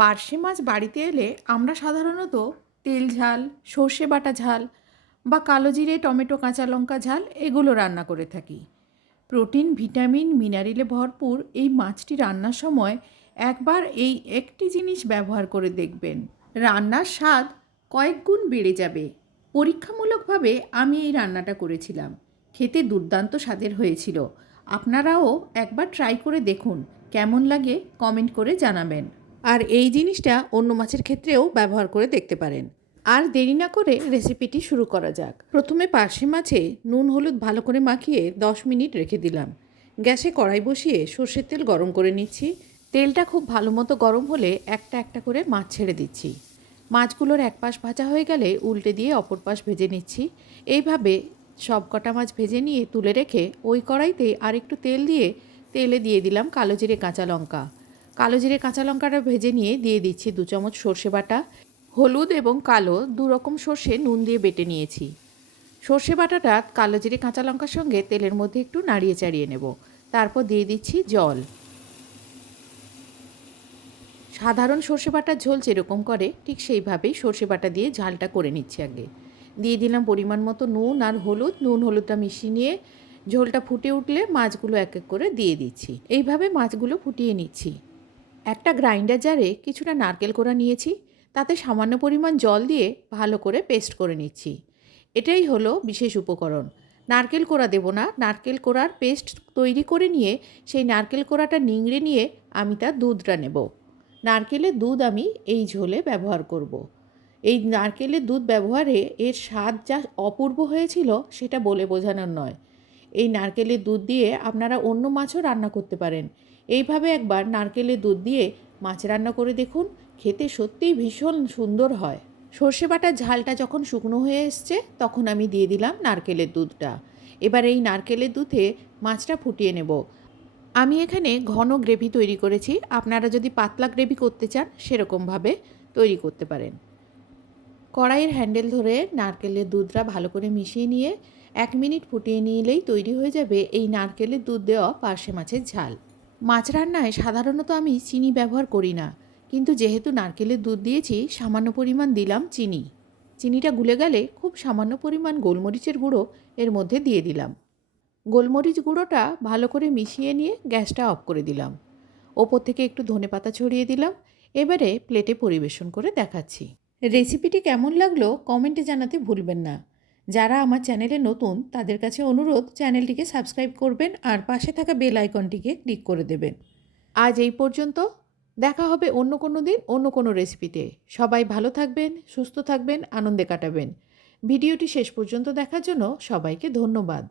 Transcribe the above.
পার্শে মাছ বাড়িতে এলে আমরা সাধারণত তেল ঝাল, সর্ষে বাটা ঝাল বা কালো জিরে, টমেটো, কাঁচা লঙ্কা ঝাল এগুলো রান্না করে থাকি। প্রোটিন, ভিটামিন, মিনারেলে ভরপুর এই মাছটি রান্নার সময় একবার এই একটি জিনিস ব্যবহার করে দেখবেন। রান্নার স্বাদ কয়েক গুণ বেড়ে যাবে। পরীক্ষামূলকভাবে আমি এই রান্নাটা করেছিলাম। খেতে দুর্দান্ত স্বাদের হয়েছিল। আপনারাও একবার ট্রাই করে দেখুন। কেমন লাগে কমেন্ট করে জানাবেন। আর এই জিনিসটা অন্য মাছের ক্ষেত্রেও ব্যবহার করে দেখতে পারেন। আর দেরি না করে রেসিপিটি শুরু করা যাক। প্রথমে পার্শে মাছে নুন, হলুদ ভালো করে মাখিয়ে দশ মিনিট রেখে দিলাম। গ্যাসে কড়াই বসিয়ে সর্ষের তেল গরম করে নিচ্ছি। তেলটা খুব ভালো মতো গরম হলে একটা একটা করে মাছ ছেড়ে দিচ্ছি। মাছগুলোর এক পাশ ভাজা হয়ে গেলে উল্টে দিয়ে অপর পাশ ভেজে নিচ্ছি। এইভাবে সব কটা মাছ ভেজে নিয়ে তুলে রেখে ওই কড়াইতে আর একটু তেল দিয়ে, তেলে দিয়ে দিলাম কালো জিরে কাঁচা লঙ্কা। কালো জিরে কাঁচা লঙ্কাটা ভেজে নিয়ে দিয়ে দিচ্ছি দু চামচ সর্ষে বাটা, হলুদ এবং কালো দু রকম সর্ষে নুন দিয়ে বেটে নিয়েছি। সর্ষে বাটাটা কালো জিরে কাঁচা লঙ্কার সঙ্গে তেলের মধ্যে একটু নাড়িয়ে চাড়িয়ে নেব। তারপর দিয়ে দিচ্ছি জল। সাধারণ সর্ষে বাটার ঝোল যেরকম করে, ঠিক সেইভাবেই সর্ষে বাটা দিয়ে ঝালটা করে নিচ্ছি আগে। দিয়ে দিলাম পরিমাণ মতো নুন আর হলুদ। নুন হলুদটা মিশিয়ে নিয়ে ঝোলটা ফুটে উঠলে মাছগুলো এক এক করে দিয়ে দিচ্ছি। এইভাবে মাছগুলো ফুটিয়ে নিচ্ছি। একটা গ্রাইন্ডার জারে কিছুটা নারকেল কোড়া নিয়েছি, তাতে সামান্য পরিমাণ জল দিয়ে ভালো করে পেস্ট করে নিচ্ছি। এটাই হলো বিশেষ উপকরণ। নারকেল কোড়া দেব না, নারকেল কোড়ার পেস্ট তৈরি করে নিয়ে সেই নারকেল কোড়াটা নিংড়ে নিয়ে আমি তার দুধটা নেব। নারকেলের দুধ আমি এই ঝোলে ব্যবহার করব। এই নারকেলের দুধ ব্যবহারে এর স্বাদ যা অপূর্ব হয়েছিল সেটা বলে বোঝানোর নয়। এই নারকেলের দুধ দিয়ে আপনারা অন্য মাছও রান্না করতে পারেন। এইভাবে একবার নারকেলের দুধ দিয়ে মাছ রান্না করে দেখুন, খেতে সত্যিই ভীষণ সুন্দর হয়। সর্ষে বাটার ঝালটা যখন শুকনো হয়ে এসছে, তখন আমি দিয়ে দিলাম নারকেলের দুধটা। এবার এই নারকেলের দুধে মাছটা ফুটিয়ে নেব। আমি এখানে ঘন গ্রেভি তৈরি করেছি, আপনারা যদি পাতলা গ্রেভি করতে চান, সেরকমভাবে তৈরি করতে পারেন। কড়াইয়ের হ্যান্ডেল ধরে নারকেলের দুধটা ভালো করে মিশিয়ে নিয়ে এক মিনিট ফুটিয়ে নিলেই তৈরি হয়ে যাবে এই নারকেলের দুধ দেওয়া পার্শে মাছের ঝাল। মাছ রান্নায় সাধারণত আমি চিনি ব্যবহার করি না, কিন্তু যেহেতু নারকেলের দুধ দিয়েছি, সামান্য পরিমাণ দিলাম চিনি। চিনিটা গুলে গেলে খুব সামান্য পরিমাণ গোলমরিচের গুঁড়ো এর মধ্যে দিয়ে দিলাম। গোলমরিচ গুঁড়োটা ভালো করে মিশিয়ে নিয়ে গ্যাসটা অফ করে দিলাম। ওপর থেকে একটু ধনে পাতা ছড়িয়ে দিলাম, এবারে প্লেটে পরিবেশন করে দেখাচ্ছি। রেসিপিটি কেমন লাগল কমেন্টে জানাতে ভুলবেন না। যারা আমার চ্যানেলে নতুন, তাদের কাছে অনুরোধ, চ্যানেলটিকে সাবস্ক্রাইব করবেন আর পাশে থাকা বেল আইকনটিকে ক্লিক করে দেবেন। আজ এই পর্যন্ত। দেখা হবে অন্য কোনো দিন, অন্য কোনো রেসিপিতে। সবাই ভালো থাকবেন, সুস্থ থাকবেন, আনন্দে কাটাবেন। ভিডিওটি শেষ পর্যন্ত দেখার জন্য সবাইকে ধন্যবাদ।